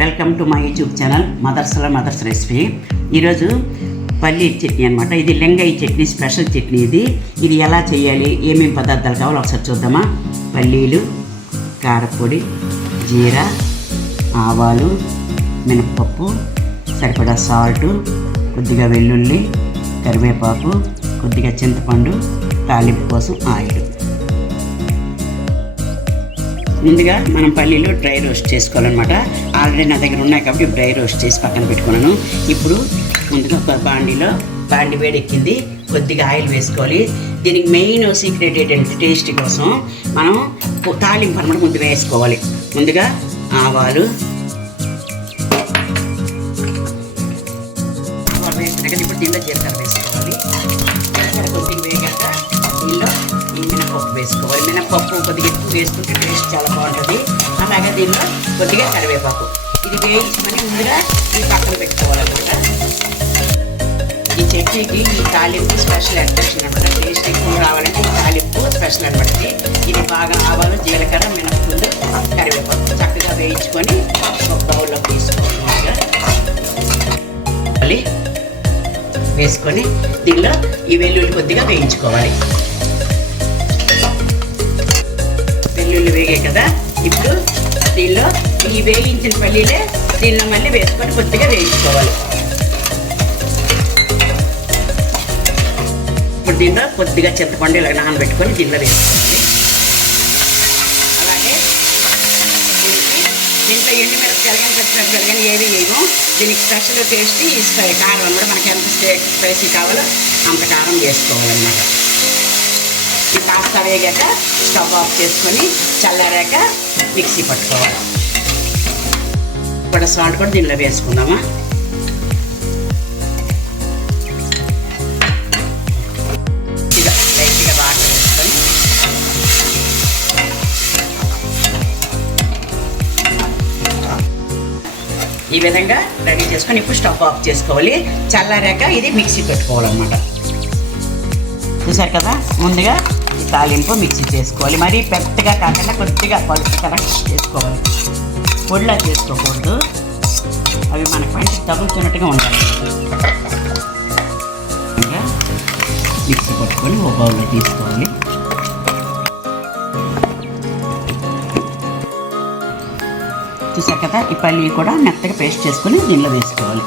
Welcome to my YouTube channel mother's recipe. ఈరోజు పల్లి చట్నీ అనమాట. ఇది లింగయ్య చట్నీ, స్పెషల్ చట్నీ. ఇది ఎలా చేయాలి, ఏమేమి పదార్థాలు కావాలో ఒకసారి చూద్దామా. పల్లీలు, కారపొడి, జీరా, ఆవాలు, మినపప్పు, సరిపడా సాల్టు, కొద్దిగా వెల్లుల్లి, కరివేపాకు, కొద్దిగా చింతపండు, తాలింపు కోసం ఆయిల్. ముందుగా మనం పల్లీలు డ్రై రోస్ట్ చేసుకోవాలన్నమాట. ఆల్రెడీ నా దగ్గర ఉన్నాయి కాబట్టి డ్రై రోస్ట్ చేసి పక్కన పెట్టుకున్నాను. ఇప్పుడు ముందుగా ఒక బాండి వేడెక్కింది, కొద్దిగా ఆయిల్ వేసుకోవాలి. దీనికి మెయిన్ సీక్రెట్ ఏంటంటే టేస్ట్ కోసం మనం తాలింపు అన్నమాట ముందు వేసుకోవాలి. ముందుగా ఆవాలు వేసుకున్నాక ఇప్పుడు దీనిలో జీలకర్ర వేసుకోవాలి. జీలకర్ర కొద్దిగా వేగాక దీనిలో ఈ మినపప్పు వేసుకోవాలి. మినపప్పు కొద్దిగా ఎక్కువ వేసుకుంటే టేస్ట్ చాలా బాగుంటుంది. అలాగే దీనిలో కొద్దిగా కరివేపాకు. ఇది వేయించుకొని ముందుగా ఈ పక్కన పెట్టుకోవాలన్నమాట. ఈ చట్నీకి ఈ తాలింపు స్పెషల్ అట్రాక్షన్ అనమాట. టేస్ట్ ఎక్కువ రావాలంటే ఈ తాలింపు స్పెషల్ అనమాట. ఇది బాగా ఆవాలు, జీలకర్ర, మినపప్పు, కరివేపాకు చక్కగా వేయించుకొని ఒక బౌల్లో తీసుకోవాలి. వేసుకొని దీనిలో ఈ వెల్లుల్లి కొద్దిగా వేయించుకోవాలి. వెల్లుల్లి వేగాయి కదా, ఇప్పుడు దీనిలో ఈ వేయించిన పల్లీలే దీనిలో మళ్ళీ వేసుకొని కొద్దిగా వేయించుకోవాలి. ఇప్పుడు దీనిలో కొద్దిగా చింతపండు ఇలా నానబెట్టుకొని దీనిలో వేసుకోవాలి. అలాగే దీంట్లో ఎండుమిరపకాయలు కానీ పచ్చిమిరపకాయలు కానీ ఏవి వేయము. దీనికి స్పెషల్ టేస్ట్ ఈ కారం అనమాట. మనకి ఎంత స్పైసీ కావాలో అంత కారం వేసుకోవాలన్నమాట. ఈ పాస్తా వేగాక స్టవ్ ఆఫ్ చేసుకొని చల్లారాక మిక్సీ పట్టుకోవాలి. ఇప్పుడు సాల్ట్ కూడా దీనిలో వేసుకుందామా. ఇలా లైట్గా వాటర్ వేసుకొని ఈ విధంగా రెడీ చేసుకొని ఇప్పుడు స్టవ్ ఆఫ్ చేసుకోవాలి. చల్లారాక ఇది మిక్సీ పెట్టుకోవాలన్నమాట. చూసారు కదా, ముందుగా ఈ తాలింపు మిక్సీ చేసుకోవాలి. మరీ పెద్దగా కాకుండా కొద్దిగా పలుపు కరెక్ట్ చేసుకోవాలి. పొడిలా చేసుకోకూడదు, అవి మన పంటికి తగులుతున్నట్టుగా ఉండాలి. ఇంకా మిక్సీ పట్టుకొని ఒక బౌల్లో తీసుకోవాలి. చూసారు కదా, ఈ పల్లి కూడా మెత్తగా పేస్ట్ చేసుకొని దీనిలో వేసుకోవాలి.